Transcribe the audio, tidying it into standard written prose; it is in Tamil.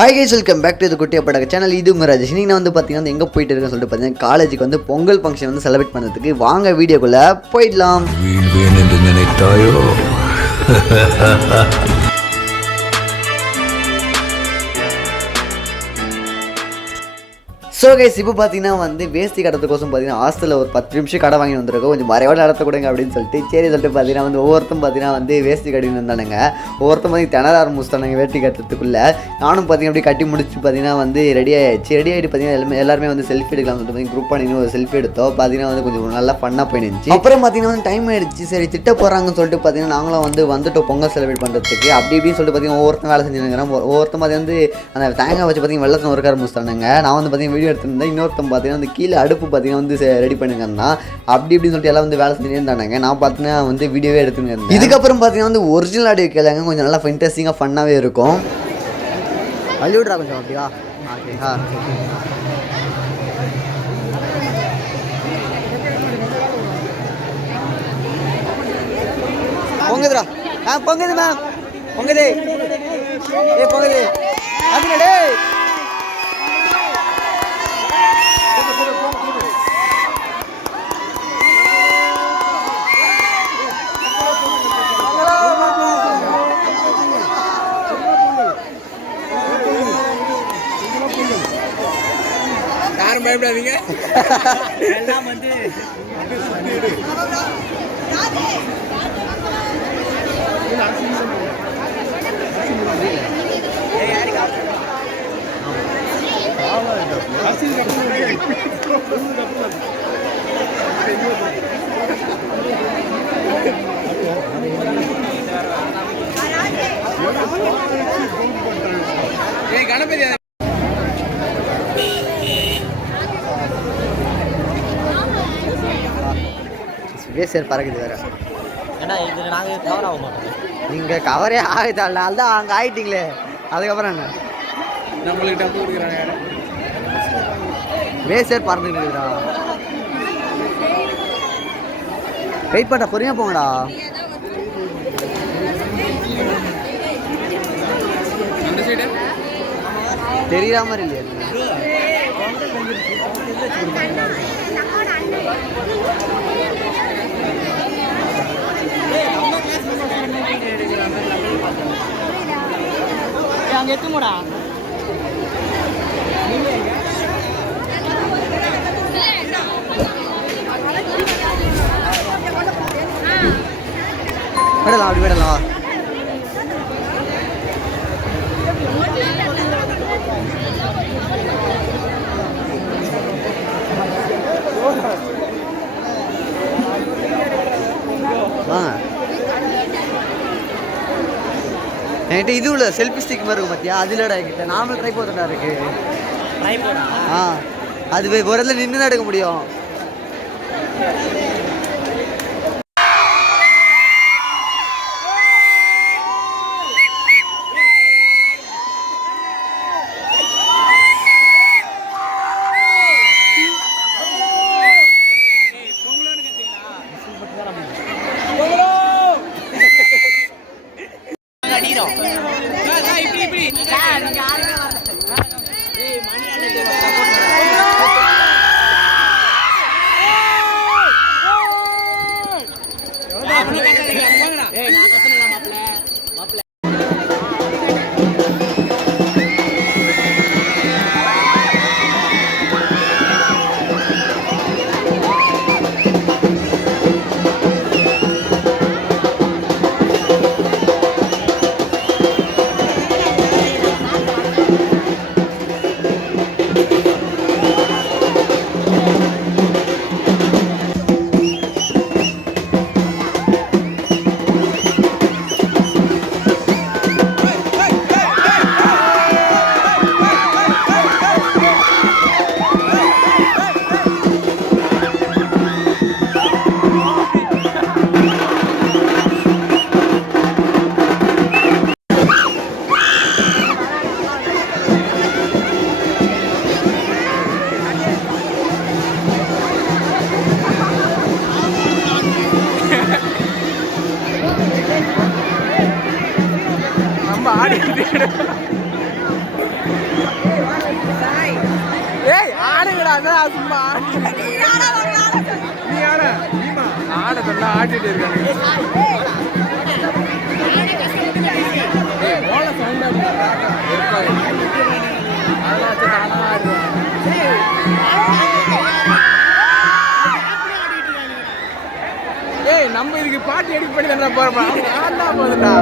Hi guys, welcome back to இது குட்டியப்பட்ட சேனல். இது உங்கள் ராஜேஷ். நீங்கள் வந்து பார்த்தீங்கன்னா எங்கே போயிட்டு இருக்குன்னு சொல்லிட்டு பார்த்தீங்கன்னா காலேஜுக்கு வந்து பொங்கல் ஃபங்க்ஷன் வந்து செலிப்ரேட் பண்ணுறதுக்கு வாங்க வீடியோக்குள்ளே போயிடலாம். என்று நினைத்தாயோ? ஸோ கைஸ், இப்போ பார்த்தீங்கன்னா வந்து வேஸ்டி கடத்துக்கோசம் பார்த்தீங்கன்னா ஹாஸ்டலில் ஒரு 10 நிமிஷம் கடை வாங்கி வந்திருக்கோம். கொஞ்சம் மறைவாக நடத்தக்கூடாங்க அப்படின்னு சொல்லிட்டு சொல்லிட்டு பார்த்தீங்கன்னா வந்து ஒவ்வொருத்தரும் பார்த்தீங்கன்னா வந்து வேஸ்டி கட்டின்னு வந்தானுங்க. ஒவ்வொருத்தரும் பார்த்தீங்கன்னா திணற ஆரம்பிச்சிட்டானுங்க வேட்டி கட்டுறதுக்குள்ளே. நானும் பார்த்தீங்கன்னா அப்படி கட்டி முடிச்சு பார்த்தீங்கன்னா வந்து ரெடி ஆகிட்டு பார்த்தீங்கன்னா எல்லாருமே வந்து செல்ஃபி எடுக்கலாம்னு சொல்லிட்டு பார்த்தீங்கன்னா குரூப் பண்ணி ஒரு செல்ஃபி எடுத்தோம். பார்த்தீங்கன்னா வந்து கொஞ்சம் நல்லா ஃபன்னாக போயிடுச்சு. அப்புறம் பார்த்தீங்கன்னா வந்து டைம் ஆயிடுச்சு. சரி திட்ட போகிறாங்கன்னு சொல்லிட்டு பார்த்தீங்கன்னா நாங்களும் வந்துட்டோம் பொங்கல் செலிப்ரேட் பண்ணுறதுக்கு. அப்படி இப்படின்னு சொல்லிட்டு பார்த்தீங்கன்னா ஒவ்வொருத்தரும் வேலை செஞ்சுருக்கிறோம். ஒவ்வொருத்தரும் பார்த்தீங்கன்னா வந்து அந்த தேங்காய் வச்சு பார்த்தீங்கன்னா வெள்ளத்தில் ஒர்க்க ஆரம்பிச்சிட்டானுங்க. நான் வந்து பார்த்தீங்கன்னா வீடியோ எடுத்துருந்தேன். இன்னொருத்தம் பார்த்தீங்கன்னா வந்து கீழே அடுப்பு பார்த்தீங்கன்னா வந்து ரெடி பண்ணிருந்தா அப்படி இப்படின்னு சொல்லிட்டு எல்லாம் வந்து வேலை செஞ்சுட்டே இருந்தாங்க. நான் பார்த்தீங்கன்னா வந்து வீடியோவே எடுத்துன்னு இருந்தேன். இதுக்கப்புறம் பார்த்தீங்கன்னா வந்து ஒரிஜினல் ஆடியோ கேளுங்க, கொஞ்சம் நல்லா இன்ட்ரெஸ்டிங்காக ஃபன்னாகவே இருக்கும். அள்ளிவிட்றா கொஞ்சம் அப்படியா? ஓகே. பொங்குதுரா. பொங்குது மேம், பொங்குது. பொங்குது அப்படின்னே. யாரும் பயப்படாதீங்க. எல்லாம் வந்து கணபதி வேஸ்ட் பறக்குது வேற. ஏன்னா இது நாங்கள் கவர் ஆக மாட்டோம். நீங்கள் கவரே ஆகிட்டால தான் அங்கே ஆகிட்டீங்களே. அதுக்கப்புறம் என்ன நம்மளுக்கு டப்பு கொடுக்குறாங்க. வேஸ்ட் பறந்துக்கிட்டு இருக்குடா. வெயிட் பண்ண பொறுமையாக போங்கடா. அந்த சைடு தெரியாம மாதிரி இல்லையா? அங்கே எத்துமோடா. விடலாம், அப்படி விடலாம். என்கிட்ட இது உள்ள செல்ஃபி ஸ்டிக் மாதிரி இருக்கும் பார்த்தியா? அதுலடா என்கிட்ட நார்மல் ட்ரை போட்டா இருக்கு. அது ஒரு இடத்துல நின்று தான் எடுக்க முடியும். என்னடா சும்மா நீ ஆட ஆட சொன்னா ஆட்டிட்டு இருக்காங்க ஓல சவுண்ட் ஏய் நம்ம இதுக்கு பாட்டு எடிட் பண்ணி தானே போறோம் போதுடா